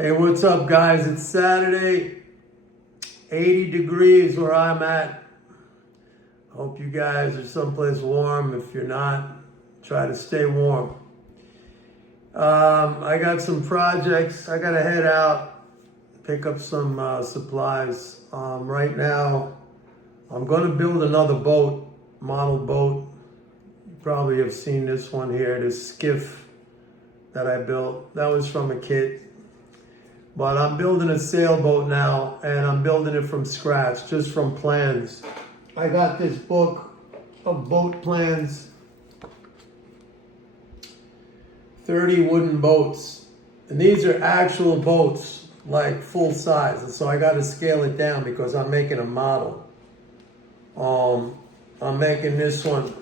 Hey, what's up, guys? It's Saturday, 80 degrees where I'm at. Hope you guys are someplace warm. If you're not, try to stay warm. I got some projects. I got to head out, pick up some supplies. Right now, I'm going to build another boat, model boat. You probably have seen this one here, this skiff that I built. That was from a kit. But I'm building a sailboat now, and I'm building it from scratch, just from plans. I got this book of boat plans, 30 wooden boats. And these are actual boats, like full size. And so I got to scale it down because I'm making a model. I'm making this one,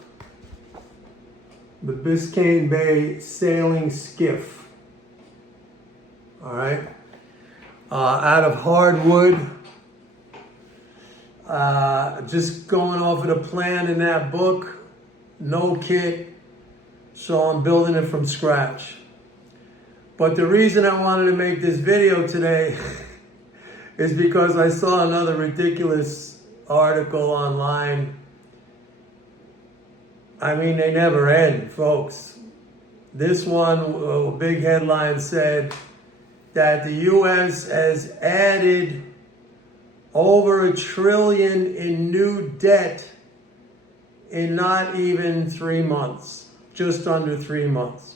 the Biscayne Bay sailing skiff. All right. Out of hardwood, just going off of the plan in that book, no kit, so I'm building it from scratch. But the reason I wanted to make this video today is because I saw another ridiculous article online. I mean, they never end, folks. This one, a big headline said, that the U.S. has added over $1 trillion in new debt in not even 3 months, just under 3 months.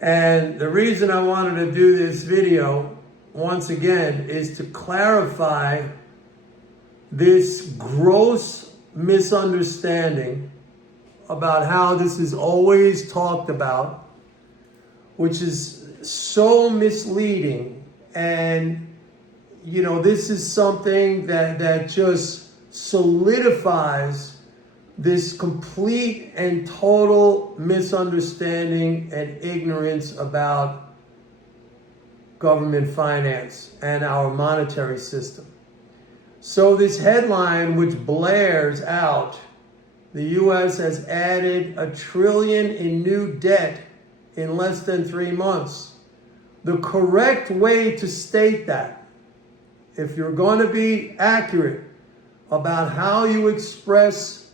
And the reason I wanted to do this video, once again, is to clarify this gross misunderstanding about how this is always talked about, which is so misleading. And you know, this is something that just solidifies this complete and total misunderstanding and ignorance about government finance and our monetary system. So this headline, which blares out, the U.S. has added $1 trillion in new debt in less than 3 months. The correct way to state that, if you're going to be accurate about how you express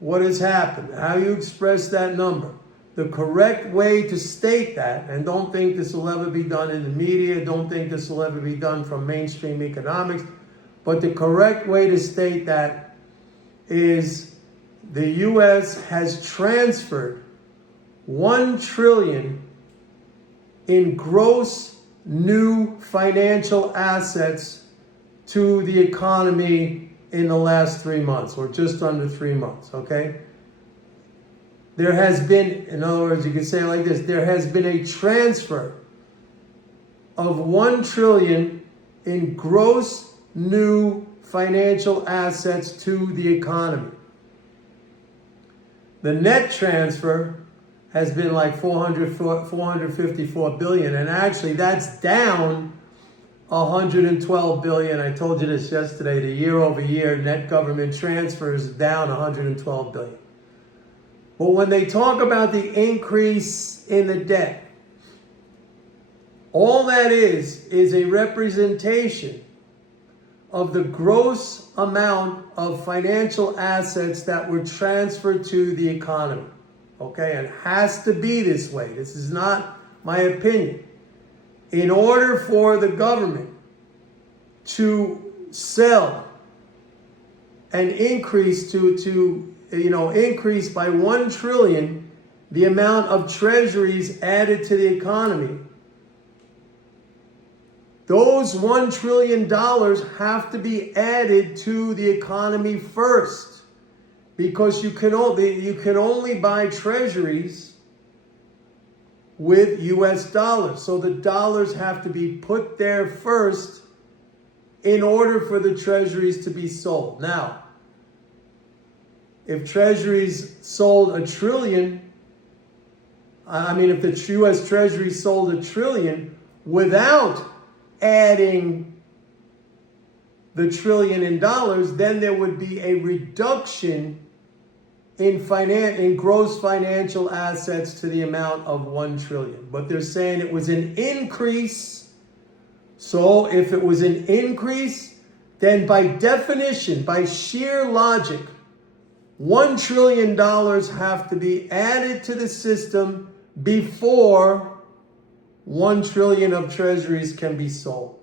what has happened, how you express that number, the correct way to state that, and don't think this will ever be done in the media, don't think this will ever be done from mainstream economics, but the correct way to state that is the U.S. has transferred $1 trillion in gross new financial assets to the economy in the last 3 months, or just under 3 months, okay? There has been, in other words, you could say it like this, there has been a transfer of $1 trillion in gross new financial assets to the economy. The net transfer has been like 454 billion. And actually that's down 112 billion. I told you this yesterday, the year over year net government transfers down 112 billion. But when they talk about the increase in the debt, all that is a representation of the gross amount of financial assets that were transferred to the economy. Okay, and it has to be this way. This is not my opinion. In order for the government to sell and increase increase by $1 trillion the amount of treasuries added to the economy, those $1 trillion have to be added to the economy first. Because you can only buy treasuries with US dollars. So the dollars have to be put there first in order for the treasuries to be sold. Now, if treasuries sold $1 trillion, if the US Treasury sold $1 trillion without adding the $1 trillion in dollars, then there would be a reduction in gross financial assets to the amount of 1 trillion. But they're saying it was an increase. So if it was an increase, then by definition, by sheer logic, $1 trillion have to be added to the system before 1 trillion of treasuries can be sold.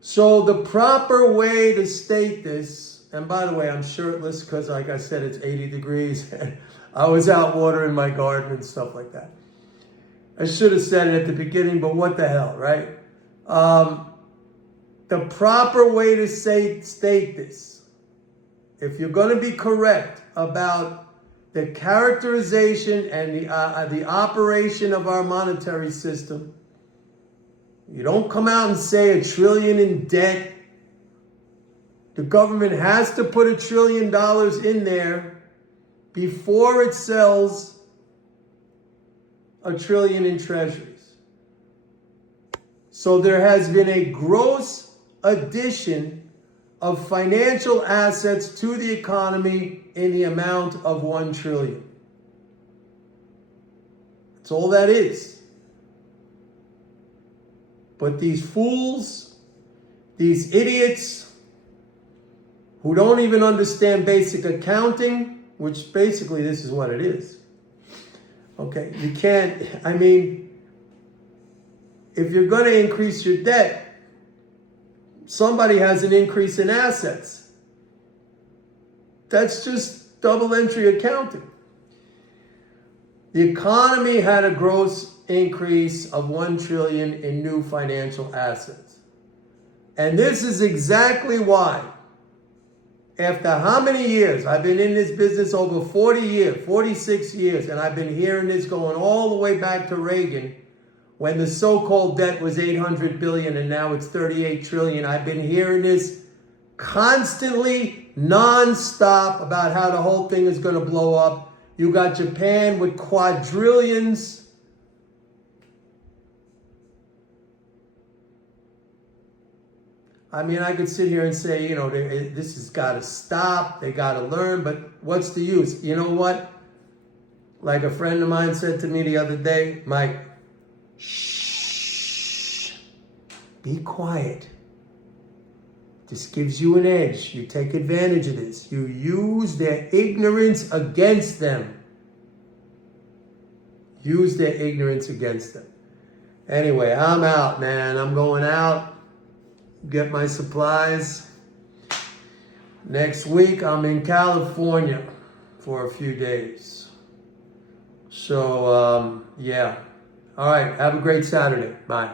So the proper way to state this, and by the way, I'm shirtless because, like I said, it's 80 degrees. I was out watering my garden and stuff like that. I should have said it at the beginning, but what the hell, right? The proper way to state this, if you're going to be correct about the characterization and the operation of our monetary system, you don't come out and say $1 trillion in debt. The government has to put $1 trillion in there before it sells $1 trillion in treasuries. So there has been a gross addition of financial assets to the economy in the amount of 1 trillion. That's all that is. But these fools, these idiots who don't even understand basic accounting, which basically this is what it is. Okay, you can't, I mean, if you're going to increase your debt, somebody has an increase in assets. That's just double entry accounting. The economy had a gross increase of 1 trillion in new financial assets. And this is exactly why, after how many years? I've been in this business over 40 years, 46 years, and I've been hearing this going all the way back to Reagan, when the so-called debt was 800 billion and now it's 38 trillion. I've been hearing this constantly, non-stop, about how the whole thing is going to blow up. You got Japan with quadrillions. I mean, I could sit here and say, you know, this has got to stop. They got to learn. But what's the use? You know what? Like a friend of mine said to me the other day, Mike, shh, be quiet. This gives you an edge. You take advantage of this. You use their ignorance against them. Use their ignorance against them. Anyway, I'm out, man. I'm going out. Get my supplies. Next week, I'm in California for a few days. So, yeah. All right. Have a great Saturday. Bye.